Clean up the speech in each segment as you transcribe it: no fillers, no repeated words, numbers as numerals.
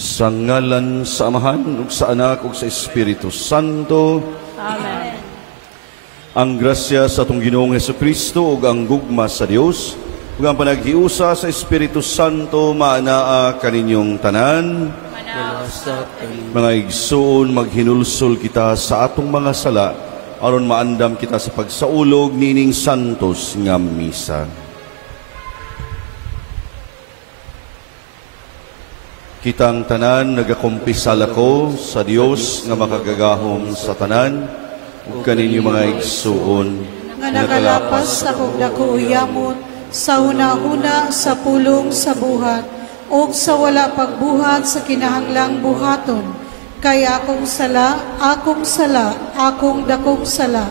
Sa ngalan sa Amahan, ug sa Anak, ug sa Espiritu Santo. Amen. Ang grasya sa atong Ginoong Hesukristo ug ang gugma sa Dios ug ang panaghiusa sa Espiritu Santo maanaa kaninyong tanan. Mga igsoon, maghinulsol kita sa atong mga sala aron maandam kita sa pagsaulog nining santos nga misa. Kitang tanan nagakumpisal ako sa Dios nga makagagahom sa tanan ug kaninyo mga igsuon nga nakalapas sa kog dako uyamon sa una-una sa pulong sa buhat ug sa wala pagbuhat sa kinahanglang buhaton kay akong sala akong dakong sala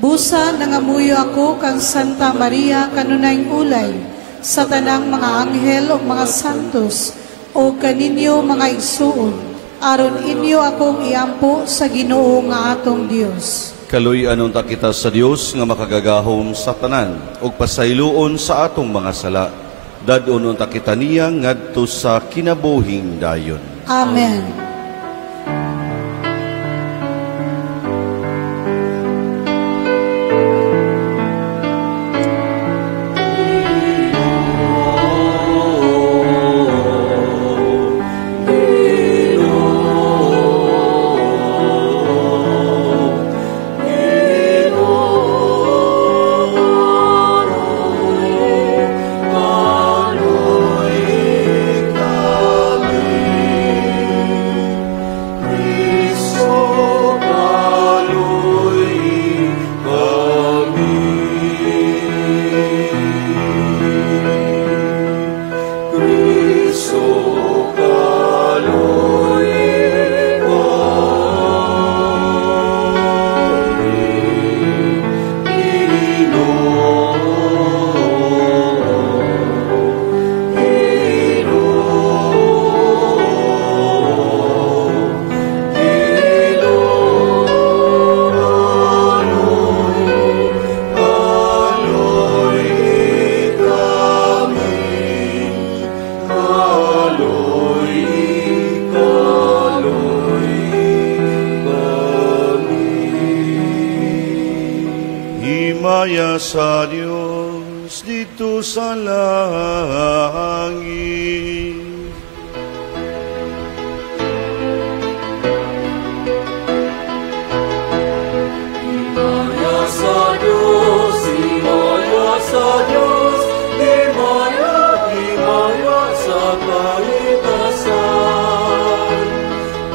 busa nangamuyo ako kang Santa Maria kanunayng ulay sa tanang mga anghel ug mga santos o kaninyo mga igsuon, aron inyo akong iampo sa Ginoo nga atong Dios. Kaluy-anon ta kita sa Dios nga makagagahom sa tanan ug pasayloon sa atong mga sala. Dad-unon ta kita niya ngadto sa kinabuhing dayon. Amen. Himaya sa Dios dito sa langit. Himaya sa Diyos, himaya sa Diyos, himaya sa kalikasan.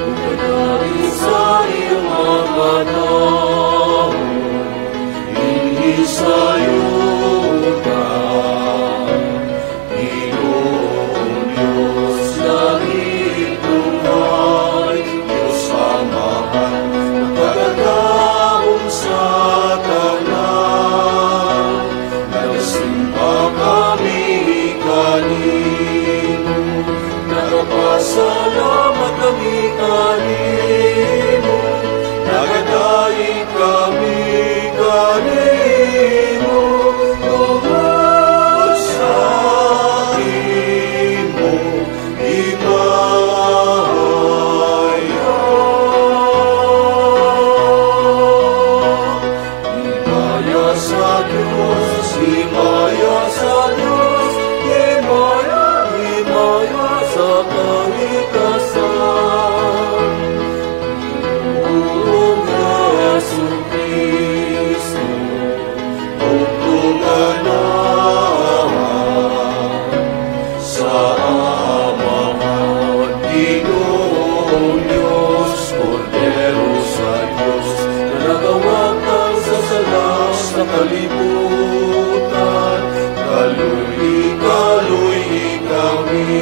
Umanari sa iyong mga tao, hindi sa yuta. Inoong Diyos langit tunghay, Diyos Amahan, magkagahom sa tanan. Nagsimba kami kanino, nagpasalamat kami kanino, nagadaig kami kanino, tungod sa imo himaya. Himaya sa Diyos, himaya sa Diyos, himaya sa kalikasan. Inoong Jesucristo, tungtunganahan sa Amahan. Ginoong Diyos, Kordero sa Diyos, na nagawatan sa salas na kalibutan, kaluy kami.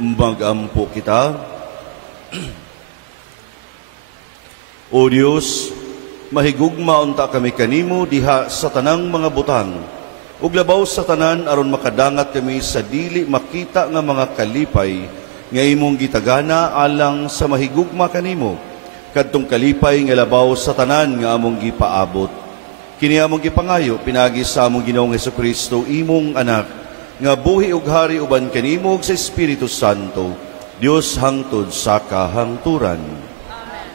Magampo kita. O Dios, mahigugma unta kami kanimo diha sa tanang mga butang, ug labaw sa tanan aron makadangat kami sa dili makita nga mga kalipay nga imong gitagana alang sa mahigugma kanimo, kadtong kalipay nga labaw sa tanan nga among gipaabot. Kini among gipangayo pinagi sa among Ginoong Hesukristo, imong anak, nga buhi ug hari uban kanimo ug sa Espiritu Santo, Dios hangtod sa kahangturan. Amen.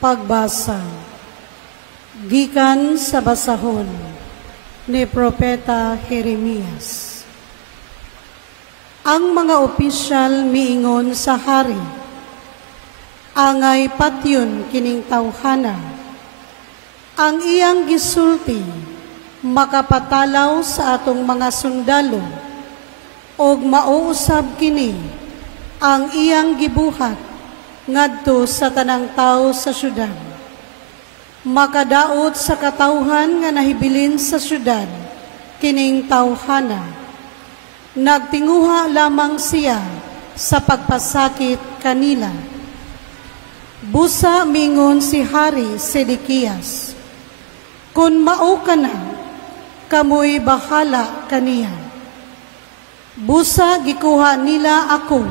Pagbasa gikan sa basahon ni Propeta Jeremias. Ang mga opisyal miingon sa hari, angay patyon kining tawhana. Ang iyang gisulti makapatalaw sa atong mga sundalo, og mauusab kini ang iyang gibuhat ngadto sa tanang tawo sa syudad. Makadaot sa katawhan nga nahibilin sa syudad kining tawhana. Nagtinguha lamang siya sa pagpasakit kanila. Busa mingon si Hari Sedekias, kun mao ka na, kamoy bahala kaniya. Busa gikuha nila ako,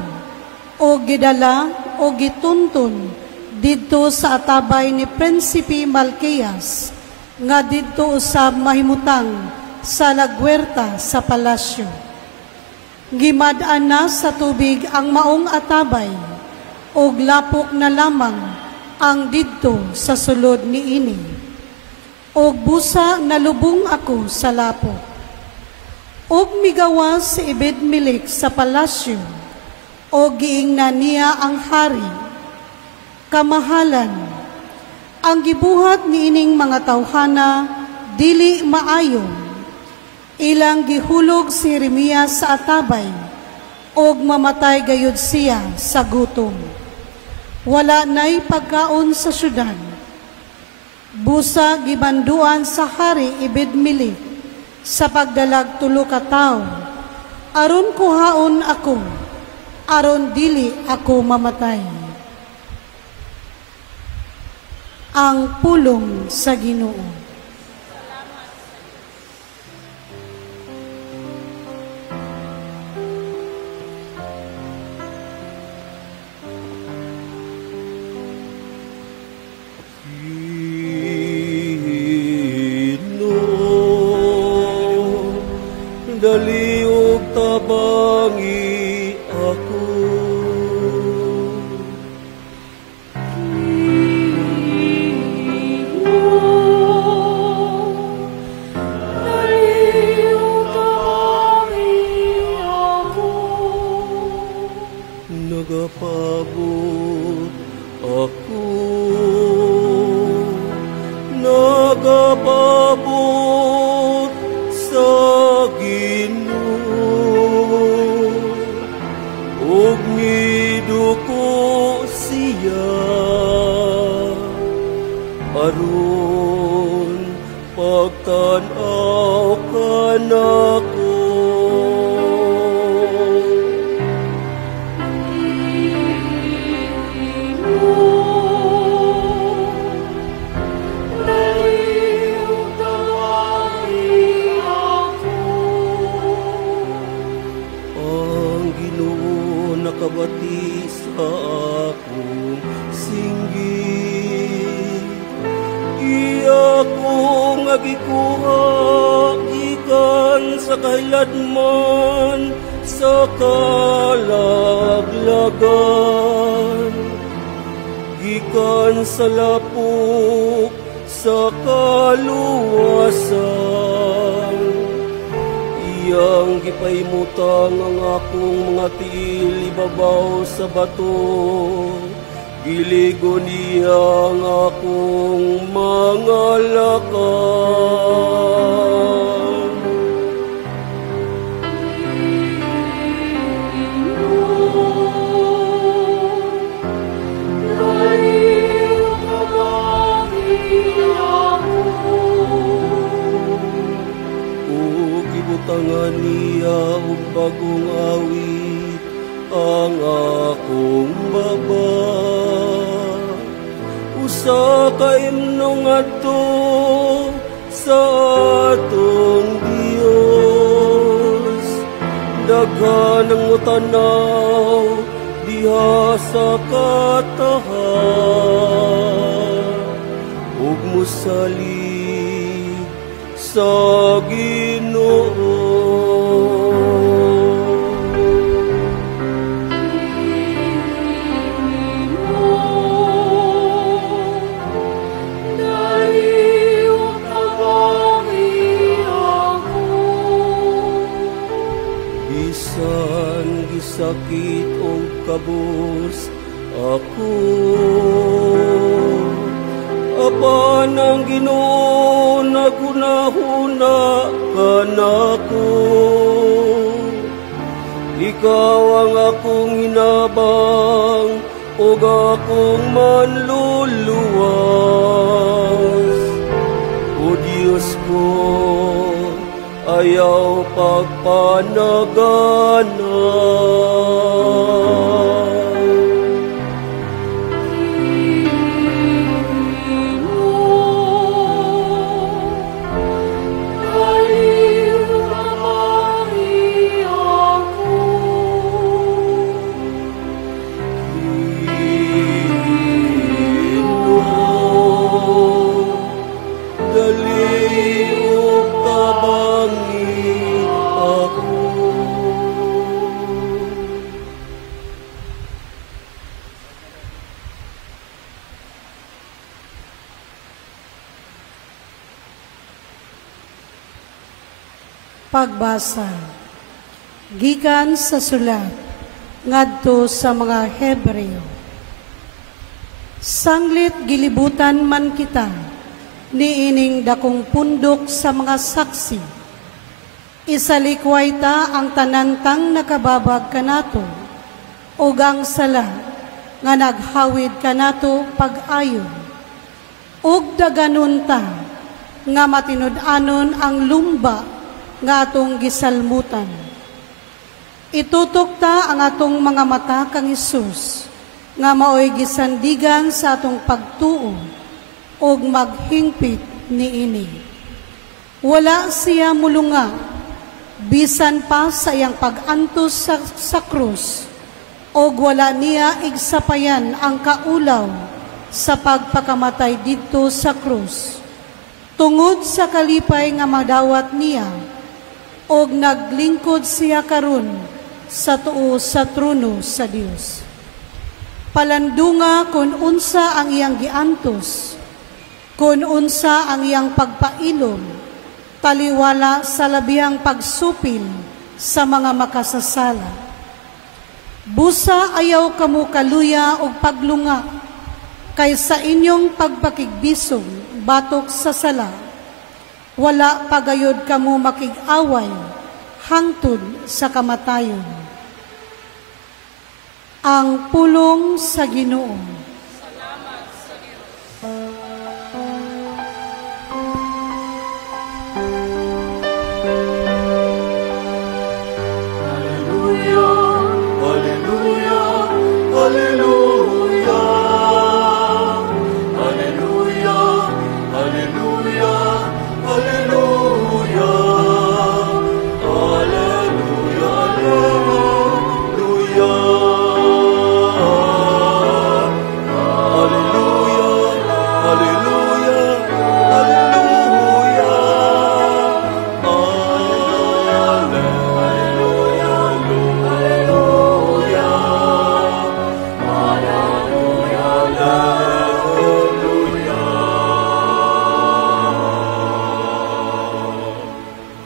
o gidala o gituntun didto sa atabay ni Prinsipe Malkias, nga didto usab mahimutang sa lagwerta sa palasyo. Gimadaan na sa tubig ang maong atabay, og lapok na lamang ang didto sa sulod ni ini. Og busa nalubong ako sa lapok. Og migawas si Ebed-Melech sa palasyo, og giingnan niya ang hari. Kamahalan, ang gibuhat ni ining mga tawhana dili maayo. Ilang gihulog si Jeremias sa atabay, og mamatay gayud siya sa gutom. Wala na'y pagkaon sa syudad. Busa gibanduan sa hari Ebed-Melech sa pagdalag 3 ka tawo, aron kuhaon ako, aron dili ako mamatay. Ang pulong sa Ginoo. Daliog tabangi ako. Daliog tabangi ako. Nagapabot ako. Nagapabot sa og niduko siya aron pagtanaw kanako. Nakabati sa akong singgit, iya kong agikuha ikan sa kahiladman sa kalaglagan, gikan sa lapok sa kaluwasan. Iyang gipaymutang ang akong mga tiil ibabaw sa bato, giligon niya ang akong mga lakan. Daliog tabangi bagong awit ang akong baba. Usa ka imnong ato sa atong Dios, daghan ang utanaw diha sa katahan, ug musalig sa Ginoo. Sakit o kabus ako, apan ang Ginoo naghunahuna kanako. Ikaw ang akong hinabang o akong manluluwas. O Diyos ko, ayaw pagpanagana. Pagbasa gikan sa sulat ngadto sa mga Hebreo. Sanglit gilibutan man kita niining dakong pundok sa mga saksi. Isalikway ta ang tanantang nakababag kanato ug ang sala nga naghawid kanato pag-ayon. Ug daganon ta nga matinud-anon ang lumba nga atong gisalmutan. Itutok ta ang atong mga mata kang Hesus, nga maoy gisandigan sa atong pagtuo, ug maghingpit niini. Wala siya mulunga, bisan pa sa iyang pag-antos sa krus, ug wala niya igsapayan ang kaulaw sa pagpakamatay didto sa krus. Tungod sa kalipay nga madawat niya, og naglingkod siya karon sa tuo sa trono sa Dios. Palandunga kung unsa ang iyang giantos, kung unsa ang iyang pagpailom, taliwala sa labihang pagsupil sa mga makasasala. Busa ayaw kamo kaluya og paglunga, kaysa inyong pagpakigbisog batok sa sala. Wala pagayod kamo makig-away hangtod sa kamatayon. Ang pulong sa Ginoo. Salamat sa Diyos.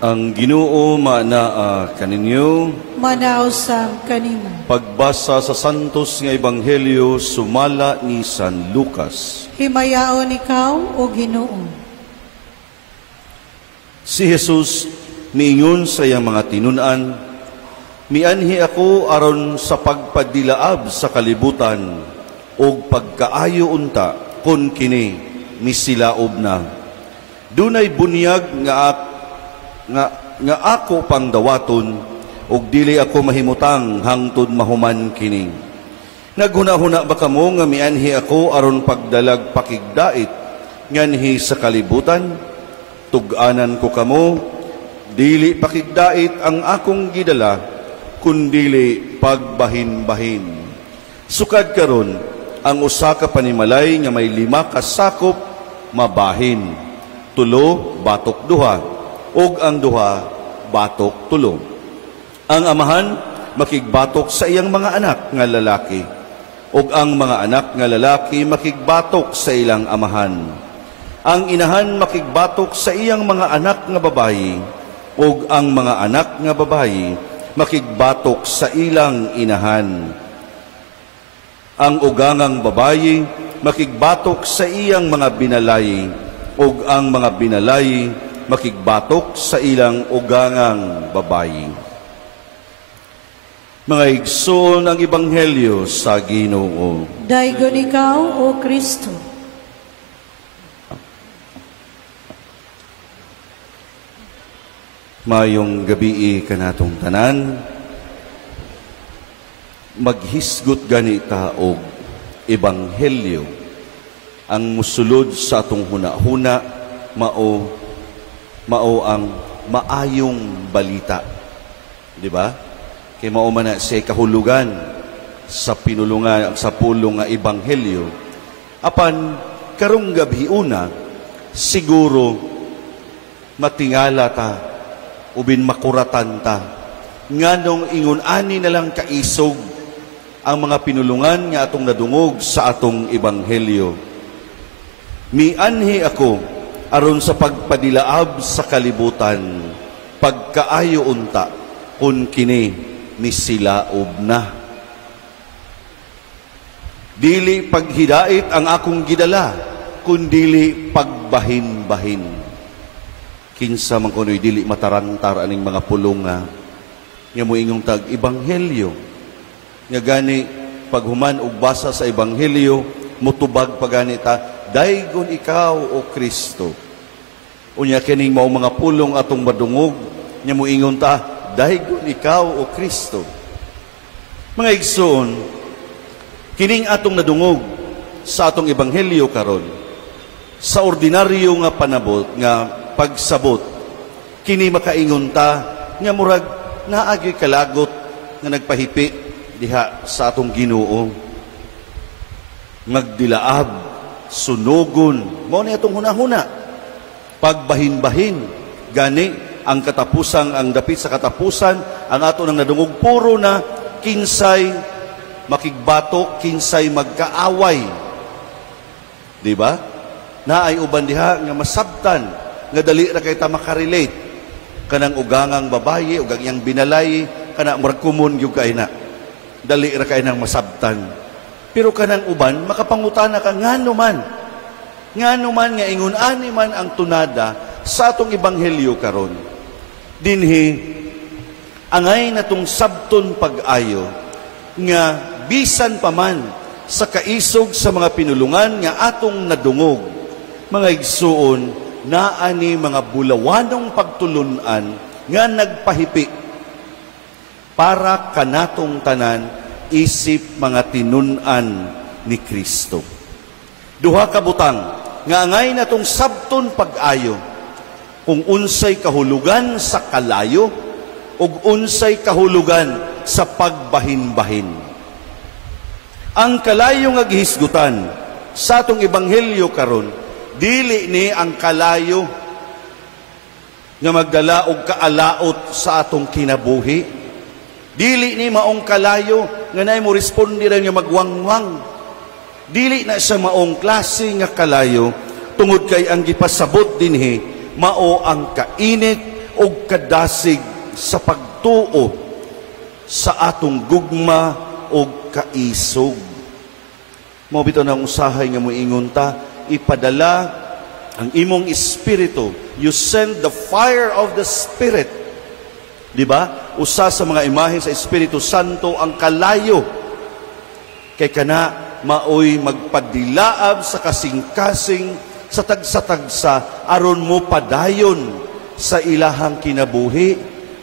Ang Ginoo manaa kaninyo. Manausab kanimo. Pagbasa sa santos nga ebanghelyo sumala ni San Lucas. Himayaon ikaw o Ginoo. Si Jesus miingon sa iyang mga tinun-an, mianhi ako aron sa pagpadilaab sa kalibutan og pagkaayo unta kun kini misilaob na. Dunay bunyag nga ako pang dawaton, ug dili ako mahimutang hangtod mahuman kini. Naghuna-huna ba kamo nga mianhi ako aron pagdalag pakigdait nganhi sa kalibutan? Tug-anan ko kamo, dili pakigdait ang akong gidala, kundili pagbahin-bahin. Sukad karon, ang usa ka panimalay nga may 5 ka sakop mabahin, 3 batok 2, ug ang 2 batok 3. Ang amahan makigbatok sa iyang mga anak nga lalaki, ug ang mga anak nga lalaki makigbatok sa ilang amahan. Ang inahan makigbatok sa iyang mga anak nga babayi, ug ang mga anak nga babayi makigbatok sa ilang inahan. Ang ugangang babayi makigbatok sa iyang mga binalay, ug ang mga binalay makigbatok sa ilang ugangang babayi. Mga igsoon, ang Ebanghelyo sa Ginoo. Daygon ikaw, O Kristo. Mayong gabi kanatong tanan, maghisgot gani ta og Ebanghelyo. Ang musulod sa atong huna-huna mao ang maayong balita. Di ba? Kay mao man na siya kahulugan sa pinulungan sa pulong nga Ebanghelyo. Apan karong gabi una, siguro matingala ta ubin makuratan ta nganong ingon ani na lang kaisog ang mga pinulungan nga atong nadungog sa atong Ebanghelyo. Mianhi ako aron sa pagpadilaab sa kalibutan, pagkaayo unta kun kini misilaob na. Dili paghidait ang akong gidala, kun dili pagbahin-bahin. Kinsa man kuno'y dili matarantar aning mga pulong nga moingong tag Ebanghelyo. Nga gani paghuman og basa sa Ebanghelyo, mutubag pagani ta, daygon ikaw o Kristo. Unya kining mao mga pulong atong madungog, nya moingon ta, daygon ikaw o Kristo. Mga igsoon, kining atong nadungog sa atong Ebanghelyo karon, sa ordinaryo nga panabot nga pagsabot, kini makaingon ta nga murag naagi kalagot nga nagpahipi diha sa atong Ginoo. Magdilaab, sunugon, mao ni atong hunahuna, pagbahin-bahin, gani ang katapusang, ang dapit sa katapusan, ang ato nang nadungog puro na kinsay makigbatok, kinsay magkaaway. Di ba? Naay uban diha nga masabtan, nga dali ra kay ta makarelate. Kanang ugangang babayi, ug ang iyang binalay, kana murag kumon gyud kay na. Dali ra kay nang masabtan. Pero kanang uban makapangutana ka ngano man nga ingon ani man ang tunada sa atong Ebanghelyo karon. Dinhi angay natong sabton pag-ayo nga bisan pa man sa kaisog sa mga pinulungan nga atong nadungog, mga igsuon, naani mga bulawanong pagtulunan nga nagpahipi para kanatong tanan isip mga tinunan ni Kristo. Duha ka butang nga angay natong sabton pag-ayo, kung unsay kahulugan sa kalayo ug unsay kahulugan sa pagbahin-bahin. Ang kalayo nga gihisgutan sa atong Ebanghelyo karon, dili ni ang kalayo nga magdala og kaalaot sa atong kinabuhi. Dili ni maong kalayo nga nay mo responde ra nga magwangwang. Dili na siya maong klase nga kalayo tungod kay ang gipasabot dinhi mao ang kainit og kadasig sa pagtuo sa atong gugma og kaisog. Mao bitaw nang usahay nga moingon ta, ipadala ang imong espiritu. You send the fire of the Spirit. Di ba? Usa sa mga imahe sa Espiritu Santo ang kalayo. Kay kana maoy magpadilaab sa kasing-kasing, sa tagsa-tagsa, aron mo padayon sa ilahang kinabuhi,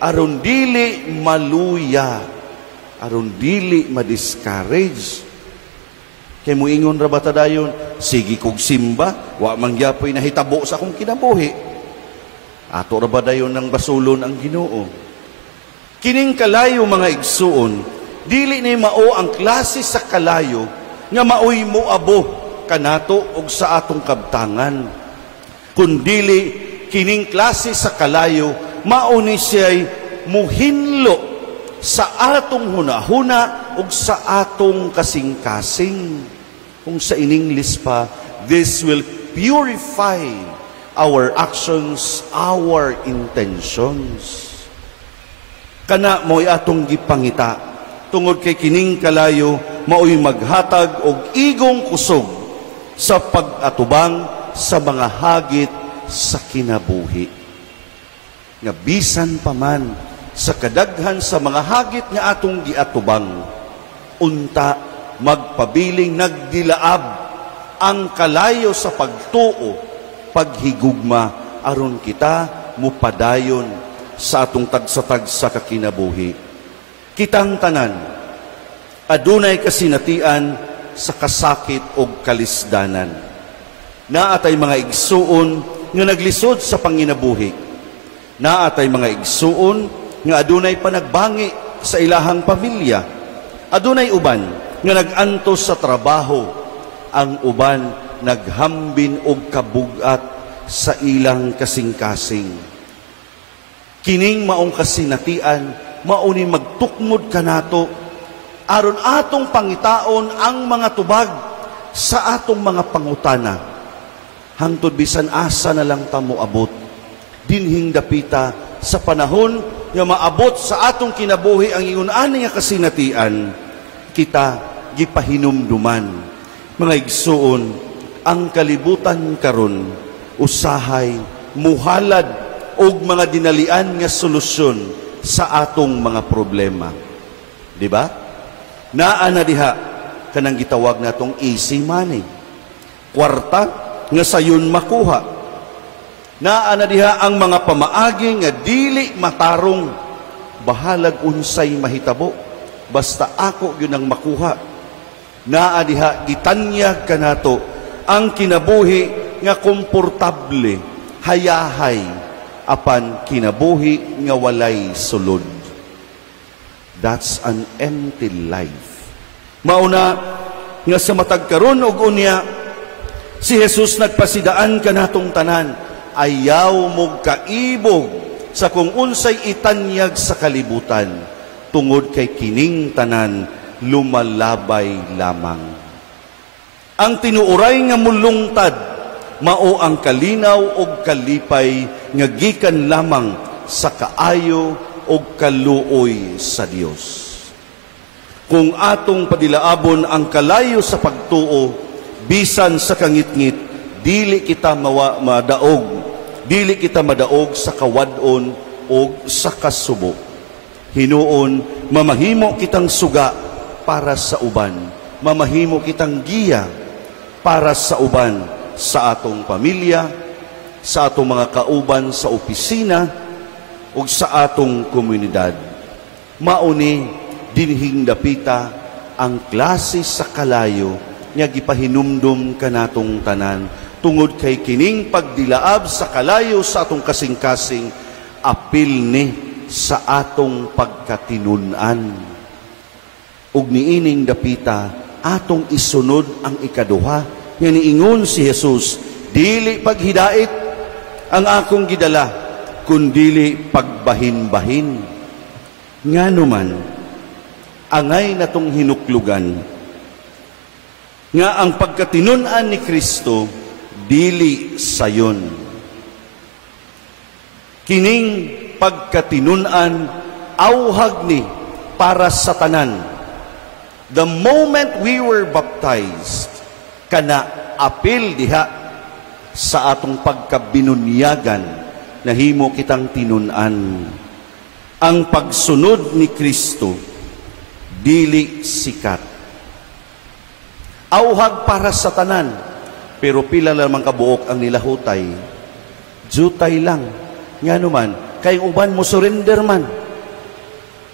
aron dili maluya, aron dili ma-discourage. Kay muingon ra bata dayon, sige kog simba, wa mangyapoy nahitabo sa akong kinabuhi. Ato ra ba dayon ng basulon ang Ginoo? Kining kalayo mga igsuon, dili ni mao ang klase sa kalayo nga maoy moabo kanato og sa atong kabtangan. Kundili kining klase sa kalayo mao ni siya'y muhinlo sa atong hunahuna ug sa atong kasing-kasing. Kung sa in-English pa, this will purify our actions, our intentions. Kana mo'y atong gipangita, tungod kay kining kalayo, mao'y maghatag og igong kusog sa pag-atubang sa mga hagit sa kinabuhi. Nga bisan pa man sa kadaghan sa mga hagit nga atong giatubang, unta magpabiling nagdilaab ang kalayo sa pagtuo, paghigugma, aron kita mupadayon sa atong tagsa-tagsa kakinabuhi. Kitang tanan, adunay kasinatian sa kasakit o kalisdanan. Naatay mga igsuon nga naglisod sa panginabuhi. Naatay mga igsuon nga adunay panagbangi sa ilahang pamilya. Adunay uban nga nagantos sa trabaho, ang uban naghambin og kabugat sa ilang kasing-kasing. Kining maong kasinatian, mauni magtukmod kanato, aron atong pangitaon ang mga tubag sa atong mga pangutana. Hangtod bisan asa na lang tamo abot, dinhing dapita sa panahon nga maabot sa atong kinabuhi ang ingon ani nga kasinatian, kita gipahinumduman. Mga igsuon, ang kalibutan karon usahay muhalad og mga dinalian nga solusyon sa atong mga problema. Di ba? Naa na diha kanang gitawag natong easy money. Kwarta nga sayon makuha. Naa na diha ang mga pamaagi nga dili matarong, bahalag unsay mahitabo basta ako yun ang makuha. Naa diha gitanyag kanato ang kinabuhi nga komportable, hayahay, apan kinabuhi nga walay sulod. That's an empty life. Mauna nga sa matag karon og unya, si Jesus nagpasidaan kanatong tanan, ayaw mo kaibog sa kung unsay itanyag sa kalibutan, tungod kay kining tanan lumalabay lamang. Ang tinuuray nga mulungtad, mao ang kalinaw og kalipay nga gikan lamang sa kaayo og kaluoy sa Dios. Kung atong padilaabon ang kalayo sa pagtuo, bisan sa kangitngit, dili kita madaog, dili kita madaog sa kawadon o sa kasubo. Hinuon, mamahimo kitang suga para sa uban. Mamahimo kitang giya para sa uban, sa atong pamilya, sa atong mga kauban sa opisina, o sa atong komunidad. Mauni, dinhing dapita ang klase sa kalayo nga gipahinumdum kanatong tanan, tungod kay kining pagdilaab sa kalayo sa atong kasing-kasing, apil ni sa atong pagkatinunan. Ug niining dapita, atong isunod ang ikaduha, nga niingon si Jesus, dili paghidait ang akong gidala, kundili pagbahin-bahin. Nganuman, angay natong hinuklugan, nga ang pagkatinunan ni Kristo, dili sayon. Kining pagkatinunan, auhag ni para sa tanan. The moment we were baptized, kana apil diha sa atong pagkabinunyagan, nahimo kitang tinunan. Ang pagsunod ni Kristo, dili sikat. Auhag para sa tanan, pero pila lamang kabuok ang nilahutay. Jutay lang. Nga naman, Kay uban mo surrender man.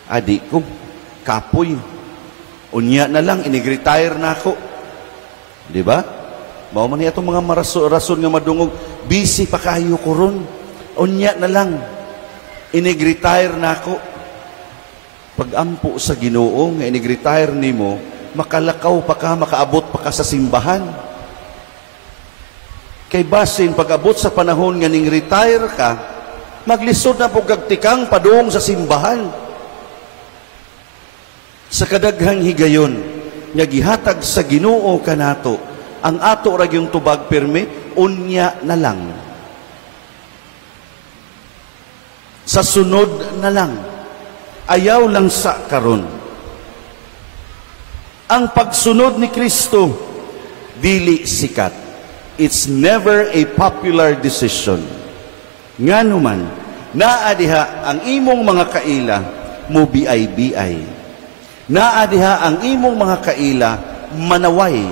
Adi ko, kapoy. Unya na lang, inig-retire na ako. Di ba? Mao man itong mga rason nga madungog, busy pa kayo ko ron. Unya na lang, inig-retire na ako. Pag-ampo sa Ginoo, nga inig-retire nimo, makalakaw pa ka, makaabot pa ka sa simbahan. Kay basin, pag-abot sa panahon nga ning-retire ka, maglisod na po gagtikang padung sa simbahan. Sa kadaghang higayon, nga gihatag sa Ginoo kanato, ang ato ra yung tubag pirmi, unya na lang. Sa sunod na lang. Ayaw lang sa karon. Ang pagsunod ni Kristo, dili sikat. It's never a popular decision. Nga naman, naadiha ang imong mga kaila, mo biay-biay. Naadiha ang imong mga kaila, manaway.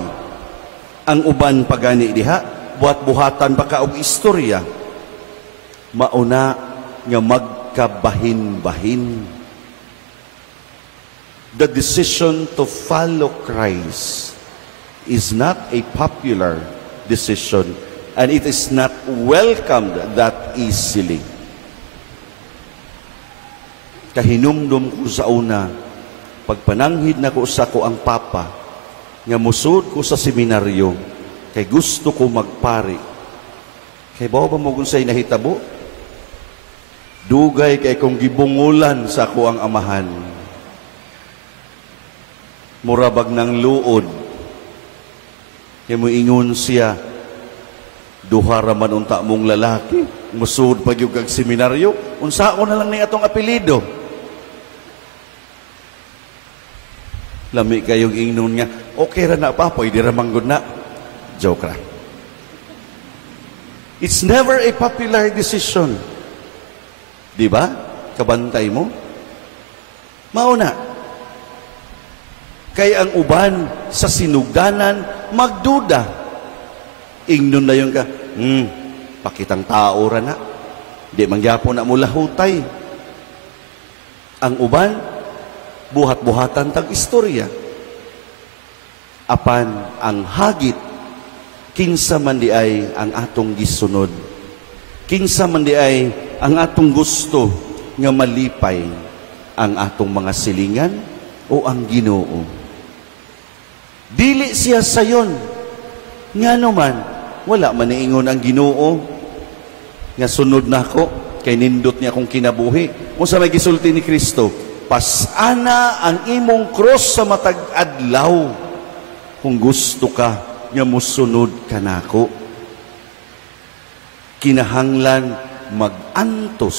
Ang uban pagani diha, buhat-buhatan baka og istorya. Mauna nga magkabahin-bahin. The decision to follow Christ is not a popular decision, and it is not welcomed that easily. Kahinumdum ko sa una, pagpananghid na ko sa ko ang papa, nga musud ko sa seminaryo, kay gusto ko magpari. Kay bawa ba mo kung sa'y nahitabo? Dugay kay kong gibungulan sa ko ang amahan. Murabag ng luod. Kaya mo ingon siya, duha raman unta mong lalaki, musud pag yung kag seminaryo, unsa ko na lang ni atong apelido. Lami kayong ingnon nga, okay ra na pa, pwede ra manggod na. Joke ra. It's never a popular decision. Di ba? Kabantay mo? Mauna. Kay ang uban sa sinugdanan, magduda. Ingnon na yung ka, pakitang tao ra na. Di mangyapo na mula hutay. Ang uban, buhat-buhatan tag istorya. Apan ang hagit, kinsa man di ay ang atong gisunod. Kinsa man di ay ang atong gusto nga malipay ang atong mga silingan o ang Ginoo. Dili siya sayon. Nga naman, wala man niingon ang Ginoo nga sunod na ako, kay nindot niya akong kinabuhi. Kung sa may gisulti ni Kristo, pasana ang imong cross sa matag adlaw kung gusto ka nga musunod ka nako. Kinahanglan mag-antos,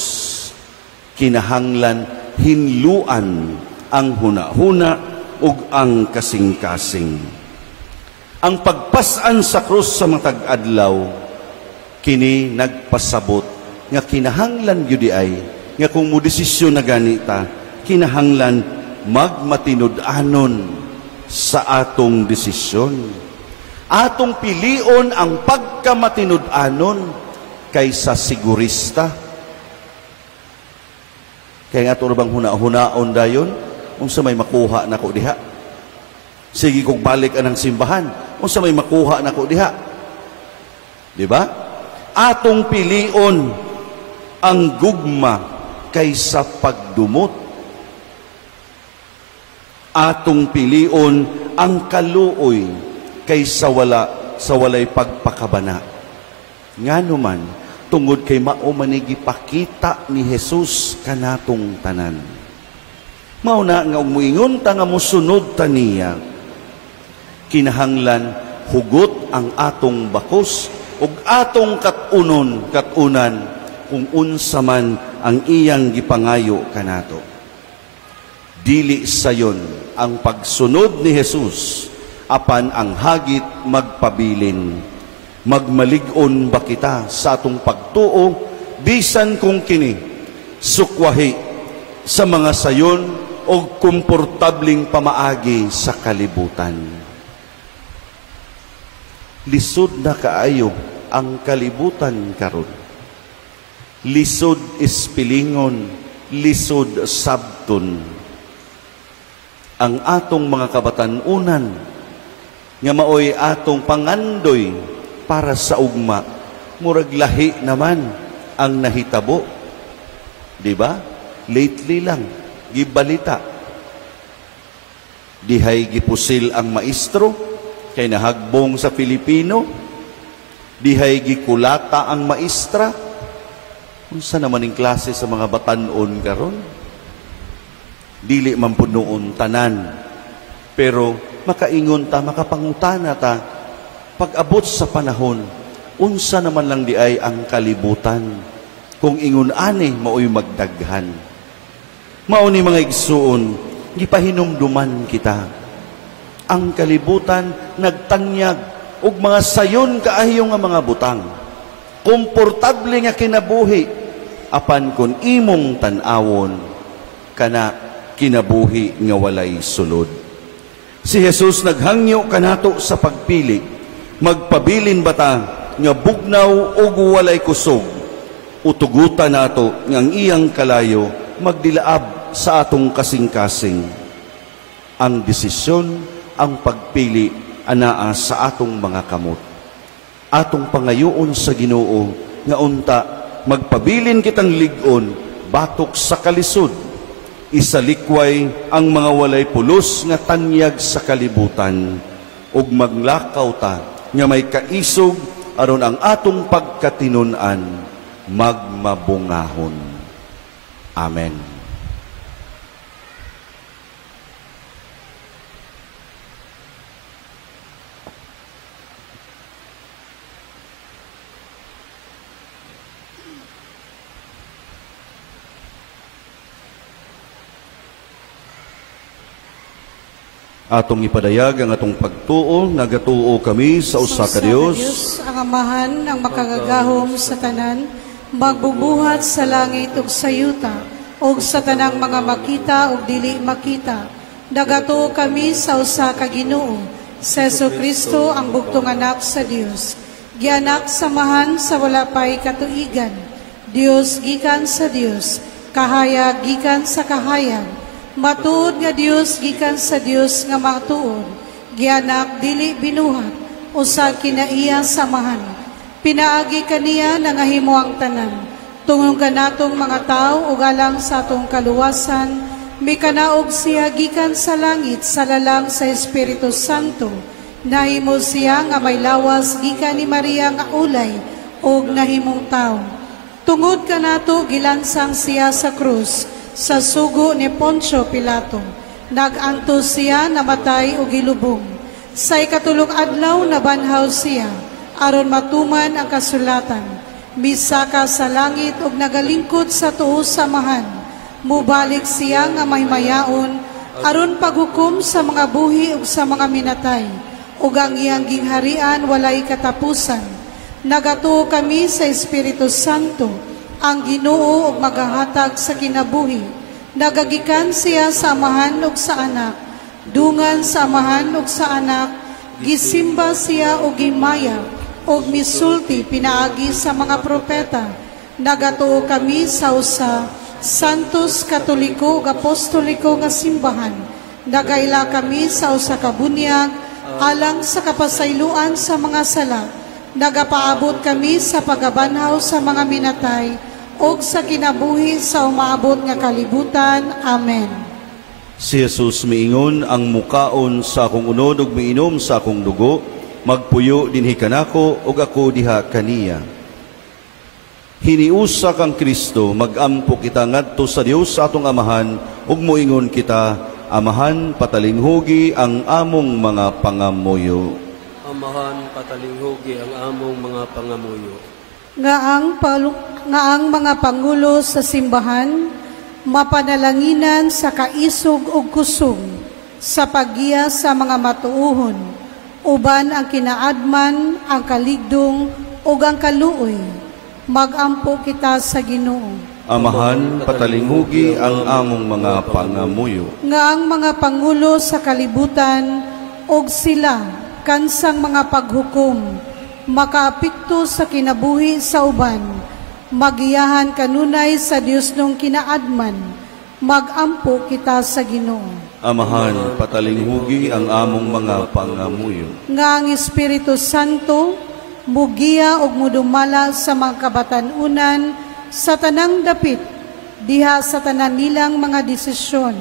kinahanglan hinluan ang huna-huna ug ang kasing-kasing. Ang pagpasan sa krus sa matag adlaw, kini nagpasabot nga kinahanglan gyud ay nga kung mo desisyon na ganita, kinahanglan magmatinud-anon sa atong desisyon. Atong pilion ang pagkamatinud-anon kaysa sigurista. Kaya nga ito bang huna-hunaon dayon, kung sa may makuha na ko diha. Sige kong balik anang simbahan, kung sa may makuha na ko diha. Di ba? Atong pilion ang gugma kaysa pagdumot. Atong pilion ang kaluoy kaysa walay pagpakabana. Nga naman, tungod kay maumanigipakita ni Jesus kanatong tanan. Mauna nga umuingon ta nga musunod ta niya. Kinahanglan hugot ang atong bakos ug atong katunan kung unsa man ang iyang gipangayo kanato. Dili sayon ang pagsunod ni Jesus apan ang hagit magpabilin. Magmalig-on ba kita sa atong pagtuo bisan kung kini sukwahi sa mga sayon o komportabling pamaagi sa kalibutan. Lisod na kaayo ang kalibutan karon. lisod ispilingon, lisod sabton. Ang atong mga kabatanunan, nga maoy atong pangandoy para sa ugma, murag lahi naman ang nahitabo. Diba? Lately lang, gibalita. Dihay gipusil ang maestro, kay nahagbong sa Pilipino. Dihay gikulata ang maestra. Unsa naman ang klase sa mga batanon karon? Dili man pud noon tanan. Pero makaingon ta, makapangutana ta, pag-abot sa panahon, unsa naman lang di ay ang kalibutan? Kung ingon ani maoy magdaghan. Mao ni mga igsuon, gipahinumduman kita. Ang kalibutan nagtanyag og mga sayon kaayo nga mga butang. Komportable nga kinabuhi apan kun imong tan-awon kana kinabuhi nga walay sulod. Si Jesus naghangyo kanato sa pagpili. Magpabilin bata nga bugnaw ug walay kusog. Utugutan nato nga ang iyang kalayo magdilaab sa atong kasing-kasing. Ang desisyon, ang pagpili anaa sa atong mga kamot. Atong pangayoon sa Ginoo nga unta magpabilin kitang lig-on batok sa kalisod. Isalikway ang mga walay pulos nga tanyag sa kalibutan ug maglakaw ta nga may kaisog aron ang atong pagkatinunan magmabungahon. Amen. Atong ipadayag ang atong pagtuo, nagatuo kami sa usa ka Dios. Ang Amahan, ang makagagahom sa tanan, magbubuhat sa langit ug sa yuta, ug sa tanang mga makita ug dili makita. Nagatuo kami sa usa ka Ginoo, sa Jesucristo ang bugtong anak sa Dios. Gianak samahan sa wala pay katuigan. Dios gikan sa Dios, kahayag gikan sa kahayag. Matuod nga Dios gikan sa Dios nga matuod, gianak dili binuhat, usag kinaiya samahan. Pinaagi kaniya nangahimo ang tanan, tungod kanatong mga tao ug alang sa atong kaluwasan, mikanaog siya gikan sa langit sa lalang sa Espiritu Santo. Nahimo siya nga may lawas gikan ni Maria nga ulay ug nahimong tao. Tungod kanato gilansang siya sa krus, sa sugo ni Poncio Pilato, naganto siya namatay o gilubong. Sa ikatulong adlaw nabanhaw siya, aron matuman ang kasulatan. Misaka sa langit ug nagalingkod sa tuo samahan. Mubalik siya nga maymayaon, aron paghukom sa mga buhi ug sa mga minatay. Ug ang iyang gingharian walay katapusan. Nagatuo kami sa Espiritu Santo, ang Ginoo ug magahatag sa kinabuhi. Nagagikan siya sa amahan ug sa anak, dungan sa amahan ug sa anak, gisimba siya ug gimaya, ug misulti pinaagi sa mga propeta. Nagatuo kami sa usa, santos, katoliko ug apostoliko nga simbahan. Nagaila kami sa usa ka bunyag, alang sa kapasayloan sa mga sala. Nagapaabot kami sa pagabanhaw sa mga minatay o sa kinabuhi sa umaabot nga kalibutan. Amen. Si Jesus miingon, ang mukaon sa akong unod ug miinom sa akong dugo, magpuyo dinhi kanako ug ako diha kaniya. Hiniusa kang Kristo, magampo kita ngadto sa Dios sa atong Amahan ug moingon kita, Amahan, patalinghugi ang among mga pangamuyo. Amahan, patalinghugi ang among mga pangamuyo. Nga ang mga pangulo sa simbahan, mapanalanginan sa kaisog ug kusog, sa paggiya sa mga matuuhon, uban ang kinaadman, ang kaligdong, ug ang kaluoy. Magampo kita sa Ginoo. Amahan, patalinghugi ang among mga pangamuyo. Nga ang mga pangulo sa kalibutan, ug sila, kansang mga paghukom, makaapekto sa kinabuhi sa uban, Magiyahan kanunay sa Dios nung kinaadman, magampo kita sa Ginoo. Amahan, patalinghugi ang among mga pangamuyo. Nga ang Espiritu Santo, mugiya og mudumala sa mga kabatanunan, sa tanang dapit, diha sa tanan nilang mga desisyon,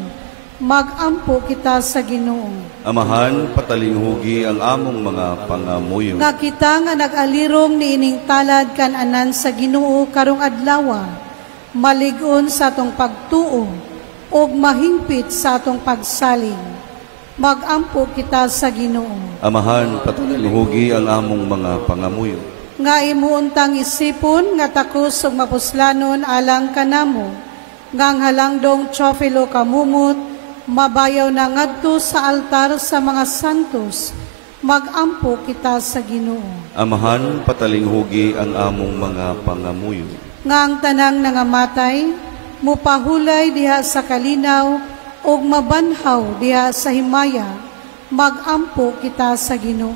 magampo kita sa Ginoo. Amahan, patalinghugi ang among mga pangamuyo. Nga kita nga nag-alirong niining talad kan-anan sa Ginoo karong adlawa, malig-on sa atong pagtuo, ug mahingpit sa atong pagsaling. Magampo kita sa Ginoo. Amahan, patalinghugi ang among mga pangamuyo. Nga imuuntang isipon nga takos ug mapuslanon alang kanamo, nga ang halangdong Teofilo kamumot, mabayaw na ngadto sa altar sa mga santos, magampo kita sa Ginoo. Amahan, patalinghugi ang among mga pangamuyo. Nga ang tanang nangamatay, mupahulay diha sa kalinaw, ug mabanhaw diha sa himaya, magampo kita sa Ginoo.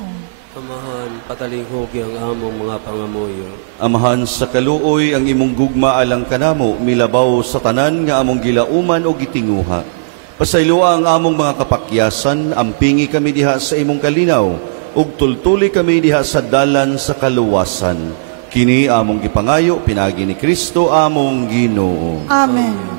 Amahan, patalinghugi ang among mga pangamuyo. Amahan, sa kaluoy ang imong gugma alang kanamo, milabaw sa tanan nga among gilauman o gitinguha. Pasaylua ang among mga kapakyasan, ampingi kami diha sa imong kalinaw, ug tultuli kami diha sa dalan sa kaluwasan. Kini among gipangayo, pinagi ni Kristo among Ginoo. Amen.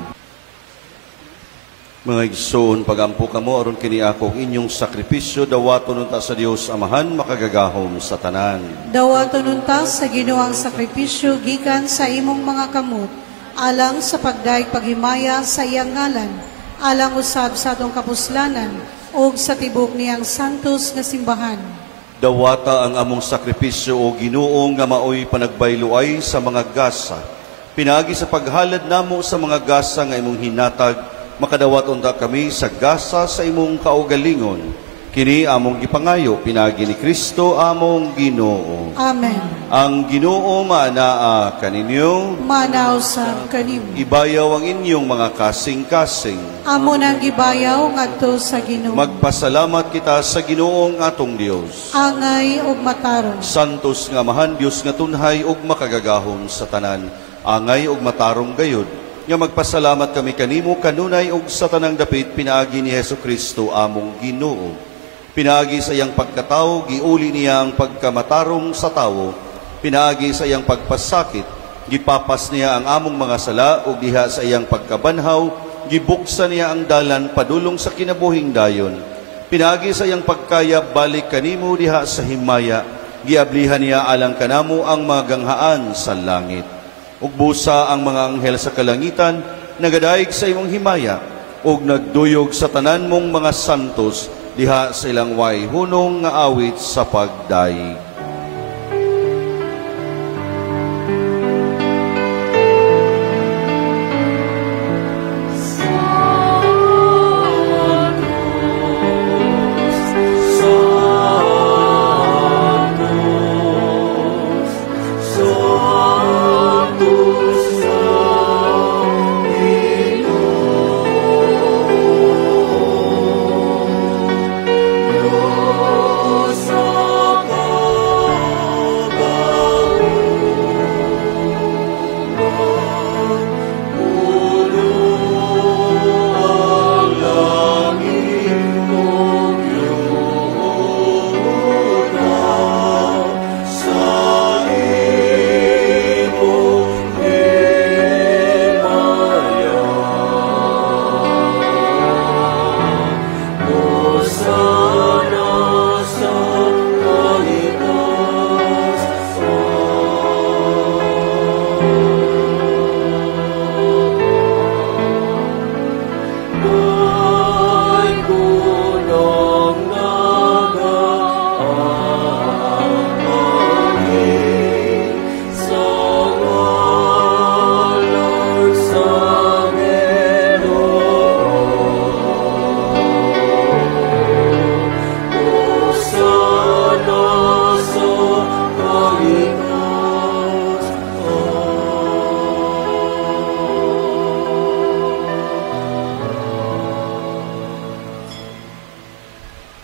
Mga igsoon, pagampo kamo aron kini akong inyong sakripisyo, dawaton unta sa Dios Amahan, makagagahom sa tanan. Dawaton unta sa Ginoo ang sakripisyo gikan sa imong mga kamot, alang sa pagdaig paghimaya sa iyang ngalan, alang usab sa atong kapuslanan, ug sa tibok niyang santos nga simbahan. Dawata ang among sakripisyo o Ginoo nga maoy panagbayloay sa mga gasa. Pinagi sa paghalad namo sa mga gasa nga imong hinatag, makadawat unta kami sa gasa sa imong kaugalingon. Kini among gipangayo, pinagi ni Kristo among Ginoo. Amen. Ang Ginoo maanaa kaninyo, Manaw sa kanimo. ibayaw ang inyong mga kasing-kasing. Amo nang gibayaw ngadto sa Ginoo. Magpasalamat kita sa Ginoong atong Dios. Angay ug matarong. Santos nga Amahan, Dios nga tunhay ug makagagahom sa tanan. Angay ug matarong gayud. Nga magpasalamat kami kanimo kanunay ug sa tanang dapit, pinaagi ni Hesukristo among Ginoo. Pinaagi sa iyang pagkatao, giuli niya ang pagkamatarong sa tawo. Pinaagi sa iyang pagpasakit, gipapas niya ang among mga sala, ug diha sa iyang pagkabanhaw, gibuksan niya ang dalan padulong sa kinabuhing dayon. Pinaagi sa iyang pagkayab, balik kanimo diha sa himaya, giablihan niya alang kanamo ang mga ganghaan sa langit. Ug busa ang mga anghel sa kalangitan, nagadaig sa imong himaya, ug nagduyog sa tanan mong mga santos, diha sa ilang way hunong nga awit sa pagdaig.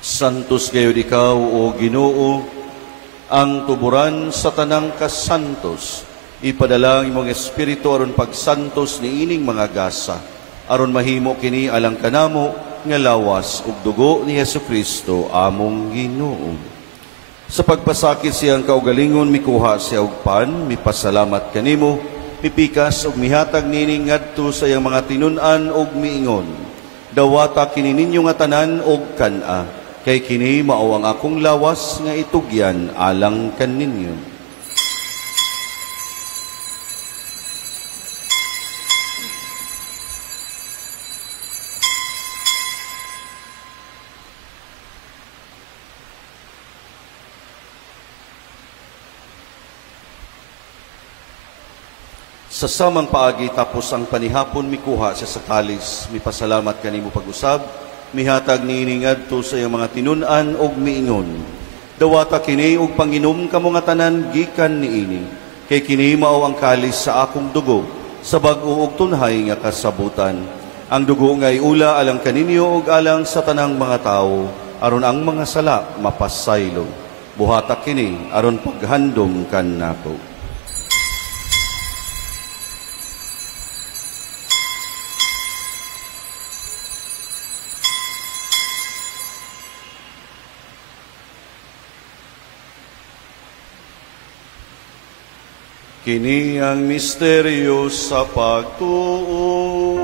Santos gayud ikaw, O Ginoo, ang tuburan sa tanang kasantos. Ipadala ang imong espiritu aron pagsantos ni ining mga gasa, aron mahimo kini alang kanamo nga lawas ug dugo ni Hesukristo among Ginoo. Sa pagpasakit siyang kaugalingon mikuha siya og pan, mipasalamat kanimo, mipikas ug mihatag nining ngadto sa iyang mga tinun-an ug miingon. Dawata kini ninyo nga tanan og kana, kay kini mao ang akong lawas nga itugyan alang kaninyo. Sa samang paagi tapos ang panihapon mikuha siya sa kalis, mipasalamat kanimo pag-usab, mihatag niini ngadto sa iyang mga tinun-an og miingon. Dawata kini og panginom kamo nga tanan gikan niini, kay kini mao ang kalis sa akong dugo, sa bag-o ug tunhay nga kasabutan. Ang dugo nga iula alang kaninyo ug alang sa tanang mga tawo, aron ang mga sala mapasaylo. Buhatak kini aron paghandom kannato. Kini ang misteryo sa pagtuo.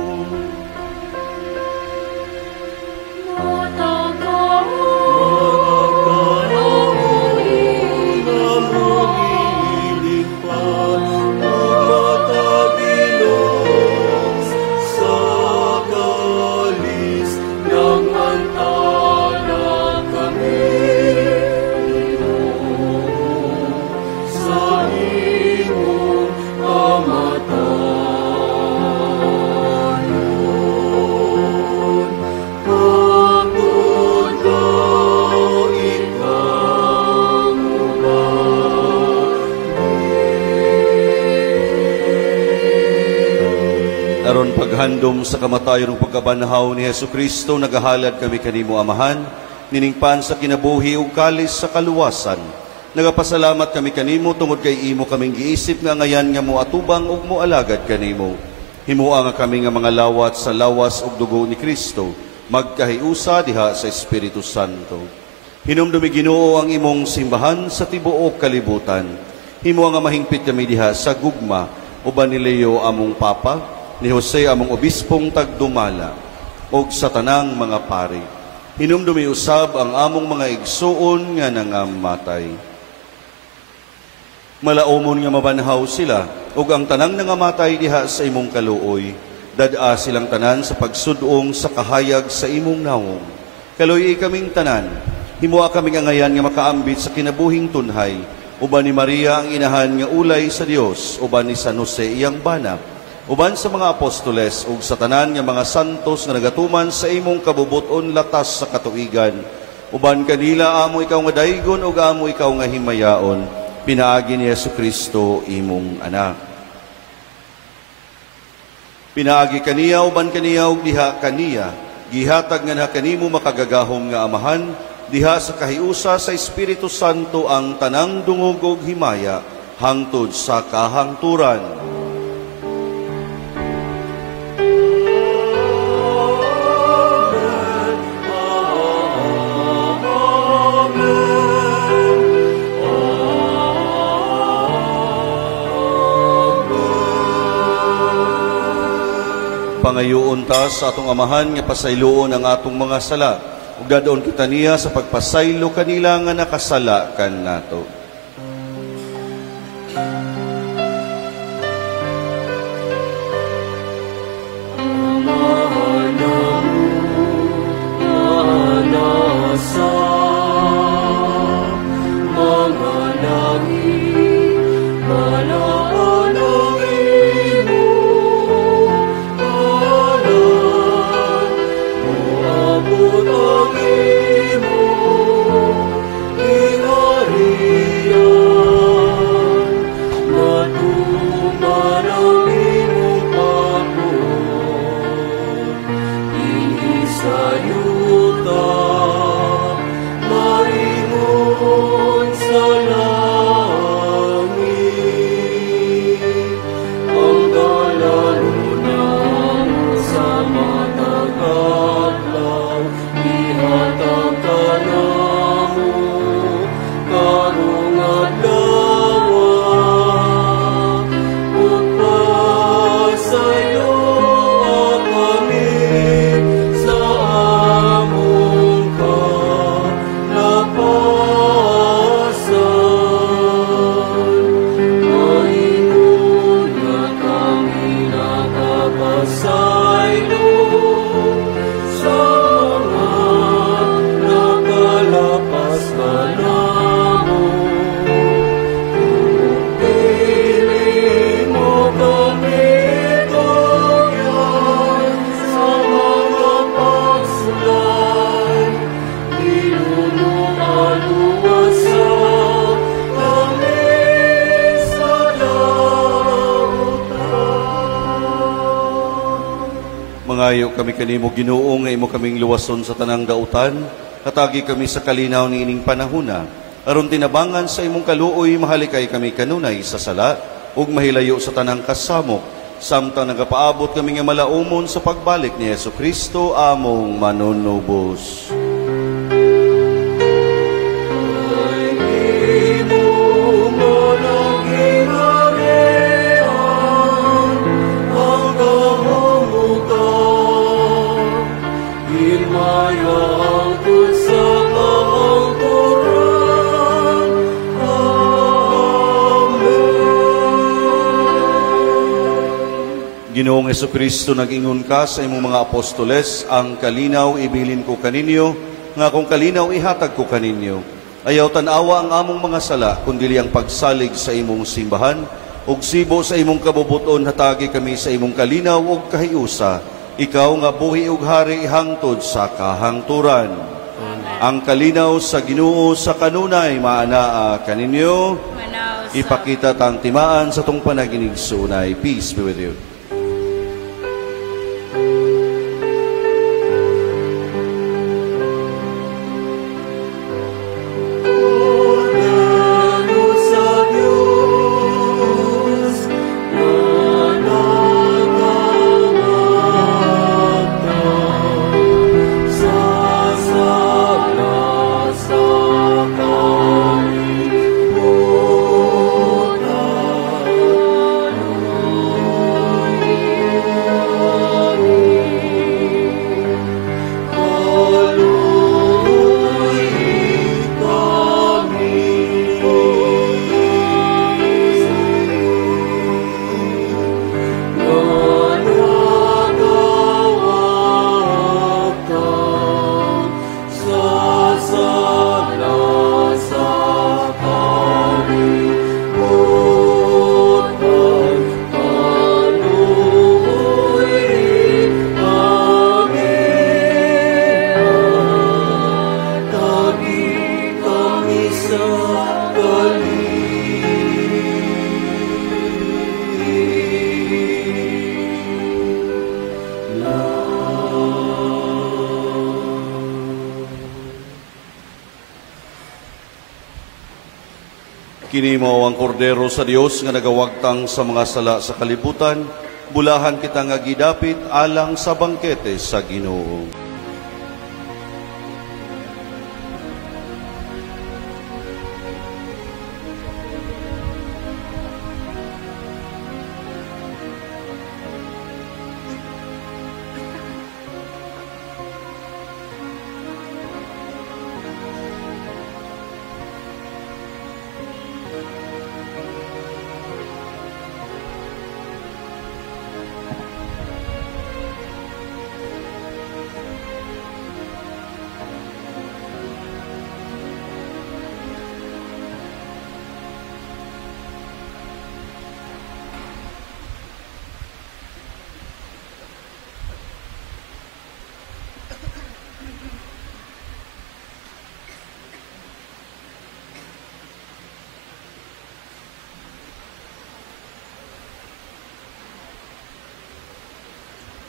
Aron paghandom sa kamatayon ug pagkabanhaw ni Hesukristo, nagahalad kami kanimo Amahan, niningpan sa kinabuhi ug kalis sa kaluwasan. Nagapasalamat kami kanimo tungod kay imo kaming giisip nga ngayan nga moatubang ug moalagad kanimo. Himuha nga kami nga mga lawat sa lawas ug dugo ni Kristo, magkahiusa diha sa Espiritu Santo. Hinumdumi Ginoo ang imong simbahan sa tibuok kalibutan. Himuha nga mahingpit kami diha sa gugma, uban ni Leo among Papa, ni Jose among obispong tagdumala, og sa tanang mga pari. Hinumdumi usab ang among mga igsuon nga nangamatay. Malaumon nga mabanhaw sila, ug ang tanang nangamatay diha sa imong kaluoy, dad-a silang tanan sa pagsudong sa kahayag sa imong nawong. Kaluoy kaming tanan, himuha kaming angayan nga makaambit sa kinabuhing tunhay, uban ni Maria ang inahan nga ulay sa Dios, uban ni San Jose iyang bana, uban sa mga apostoles ug sa tanan nga mga santos nga nagatuman sa imong kabubuton latas sa katuigan. Uban kanila amo ikaw nga daygon ug amo ikaw nga himayaon, pinaagi ni Hesukristo imong anak. Pinaagi kaniya uban kaniya ug diha kaniya, gihatag nga kanimo makagagahom nga Amahan, diha sa kahiusa sa Espiritu Santo ang tanang dungog ug himaya hangtod sa kahangturan. Pangayoon ta sa atong Amahan nga pasayloon ang atong mga sala, ug dadoon kita niya sa pagpasaylo kanila nga nakasala kannato. Ingari Mangayo kami kanimo Ginoo nga imo kaming luwason sa tanang dautan, katagi kami sa kalinaw ni ining panahuna. Aron tinabangan sa imong kaluoy, mahalikay kami kanunay sa sala, ug mahilayo sa tanang kasamok, samtang nagapaabot kami nga malaumon sa pagbalik ni Jesucristo among manunubos. Ginoong Jesucristo, nag-ingon ka sa imong mga apostoles, ang kalinaw ibilin ko kaninyo, nga kung kalinaw ihatag ko kaninyo. Ayaw tanawa ang among mga sala, kundi ang pagsalig sa imong simbahan, ug sibo sa imong kabubuton hatagi kami sa imong kalinaw ug kahiusa. Ikaw nga buhi ug hari hangtod sa kahangturan. Ang kalinaw sa Ginoo sa kanunay maanaa kaninyo. Ipakita tang timaan sa tong panaginig sunay. Peace be with you. Kini mao ang kordero sa Dios nga nagawagtang sa mga sala sa kalibutan, bulahan kita nga gidapit alang sa bangkete sa Ginoo.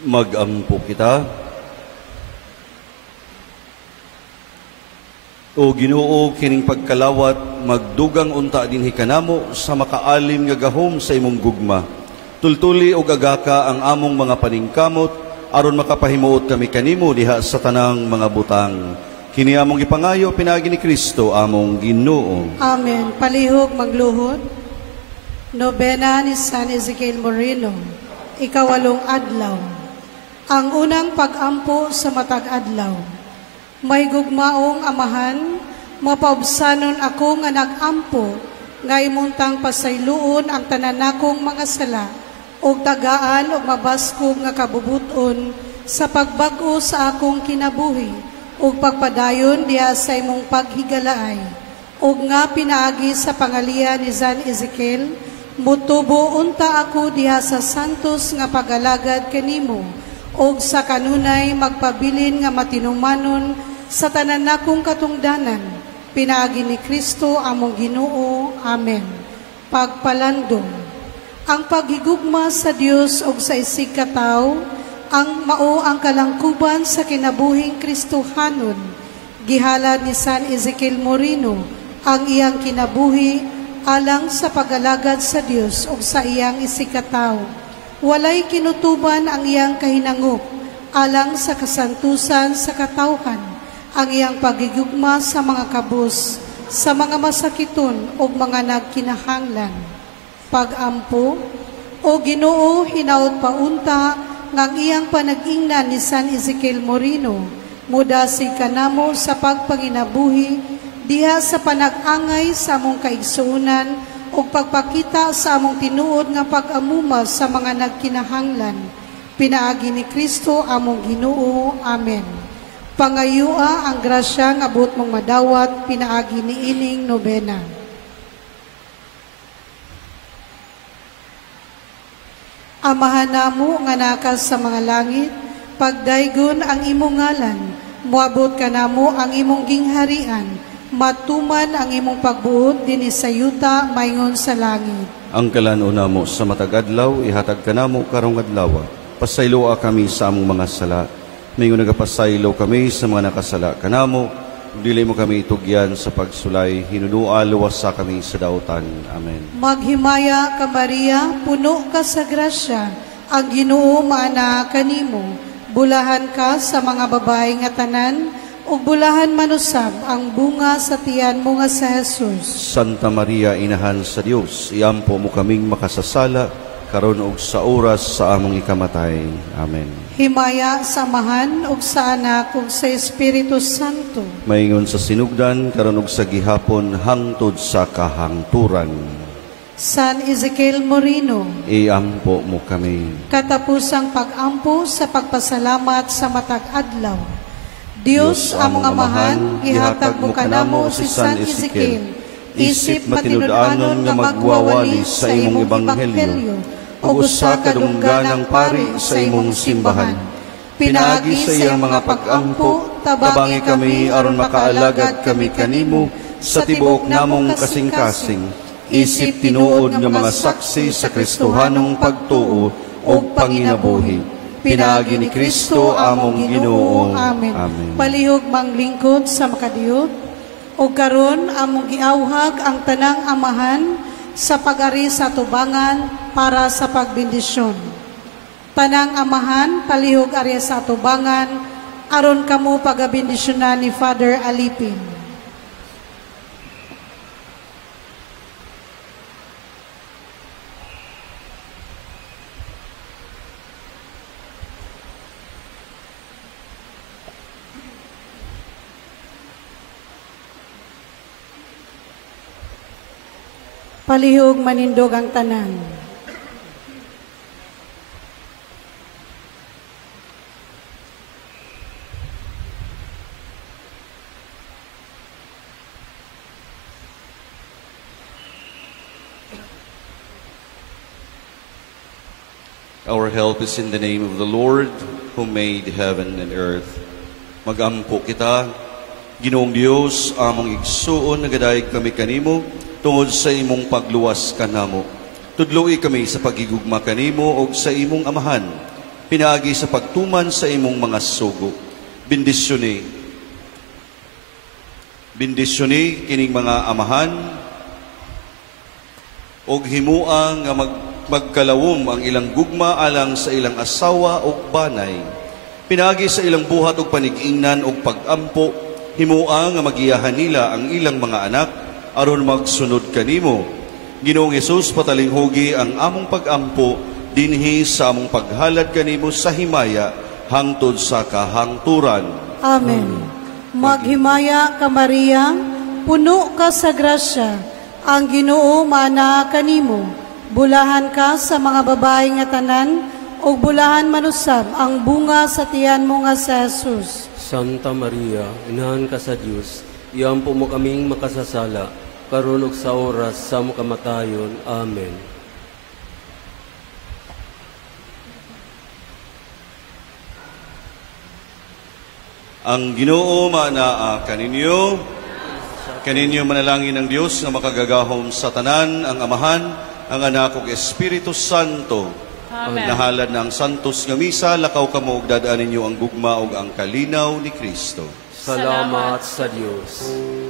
Mag-ampo kita. O Ginoo, kining pagkalawat, magdugang unta din hikanamo sa makaalim nga gahom sa imong gugma. Tultuli o gagaka ang among mga paningkamot, aron makapahimuot kami kanimo diha sa tanang mga butang. Kini among ipangayo pinagi ni Kristo among Ginoo. Amen. Palihog magluhod. Nobena ni San Ezekiel Moreno, ikawalong adlaw. Ang unang pag-ampo sa matag adlaw. May gugmaong amahan, mapaubsanon ako nga nag-ampo, nga imuntang pasayloon ang tananakong mga sala, o tagaan o mabaskog nga kabubuton sa pagbag-o sa akong kinabuhi, o pagpadayon diya sa imong paghigalaay, o nga pinaagi sa pangalian ni San Ezekiel, mutubo unta ako diha sa santos nga pagalagad kanimo, og sa kanunay magpabilin nga matinumanon sa tanan nakong katungdanan, pinaagi ni Kristo among Ginoo. Amen. Pagpalandong. Ang paghigugma sa Dios og sa isig kataw ang mao ang kalangkuban sa kinabuhing Kristohanon. Gihalad ni San Ezekiel Moreno ang iyang kinabuhi alang sa pag-alagad sa Dios ug sa iyang isikataw. Walay kinutuban ang iyang kahinangop alang sa kasantusan sa katawhan, ang iyang pagigugma sa mga kabus, sa mga masakiton ug mga nagkinahanglan. Pag-ampo o Ginoo, hinaut paunta ngang iyang panag-ingnan ni San Ezekiel Moreno, muda si kanamo sa pagpanginabuhi, diha sa panag-angay sa among kaigsuunan ug pagpakita sa among tinuod nga pag-amuma sa mga nagkinahanglan. Pinaagi ni Kristo among Ginoo. Amen. Pangayua ang grasya nga abot mong madawat, pinaagi ni ining nobena. Amahan namo nga nakas sa mga langit, pagdaygon ang imong ngalan, muabot ka namo ang imong gingharian, matuman ang imong pagbuot dinhi sa yuta mayngon sa langit. Ang kalanon mo sa matag adlaw, ihatag ka namo karong adlaw. Pasayloa kami sa among mga sala. Mayngon nagapasaylo kami sa mga nakasala kanamo. Dili mo kami itugyan sa pagsulay, hinunua luwasa kami sa dautan. Amen. Maghimaya ka Maria, puno ka sa grasya, ang Ginoo maana kanimo. Bulahan ka sa mga babae nga tanan, ug bulahan manusab ang bunga sa tiyan mo nga sa Jesus. Santa Maria, Inahan sa Dios, iampo mo kaming makasasala, karon ug sa oras sa among ikamatay. Amen. Himaya sa Amahan ug sa Anak ug sa Espiritu Santo. Maingon sa sinugdan, karon ug sa gihapon, hangtod sa kahangturan. San Ezekiel Moreno, Iampo mo kami. katapusang pag-ampo sa pagpasalamat sa matag adlaw. Dios among Amahan, gihatag mo kanamo si San Ezekiel, isip matinud-anon nga magwawali sa imong ebanghelyo, ug usa ka dungganang pari sa imong simbahan. Pinaagi sa iyang mga pag-ampo, tabangi kami aron makaalagad kami kanimo sa tibuok namong kasing-kasing. Isip tinuod nga mga saksi sa Kristohanong pagtuo ug panginabuhi. Pinaagi ni Kristo among Ginoo. Amen. Palihog manglingkod sa makadiyot, ug karon among giawhag ang tanang amahan sa pag-ari sa tubangan para sa pagbendisyon. Tanang amahan, palihog ari sa tubangan, aron kamo pagabendisyonan ni Father Alipin. Palihog manindog ang tanan. Our help is in the name of the Lord, who made heaven and earth. Magampo kita, Ginoong Dios, among igsuon, nagadayeg kami kanimo, tungod sa imong pagluwas kanamo. Tudloi kami sa pagigugma kanimo o sa imong amahan, pinaagi sa pagtuman sa imong mga sugo. Bendisyoni kining mga amahan, og himuang nga magkalawom ang ilang gugma alang sa ilang asawa o banay. Pinaagi sa ilang buhat og panig-ingnan og pag-ampo, himuang nga magiyahan nila ang ilang mga anak, aron magsunod kanimo. Ginoong Hesus, patalinghugi ang among pag-ampo dinhi sa among paghalad kanimo sa himaya hangtod sa kahangturan. Amen. Maghimaya ka Maria, puno ka sa grasya, ang Ginoo maana kanimo. Bulahan ka sa mga babae nga tanan, ug bulahan manusab ang bunga sa tiyan mo nga sa Jesus. Santa Maria, Inahan ka sa Dios, iampo mo kaming makasasala, karon ug sa oras sa among kamatayon. Amen. Ang Ginoo maanaa kaninyo, kaninyo manalangin ng Dios na makagagahom sa tanan, ang Amahan, ang Anak ug Espiritu Santo. Amen. Nahalad na ang santos nga misa, lakaw kamo ug dadaan ninyo ang gugma ug ang kalinaw ni Kristo. Salamat sa Dios.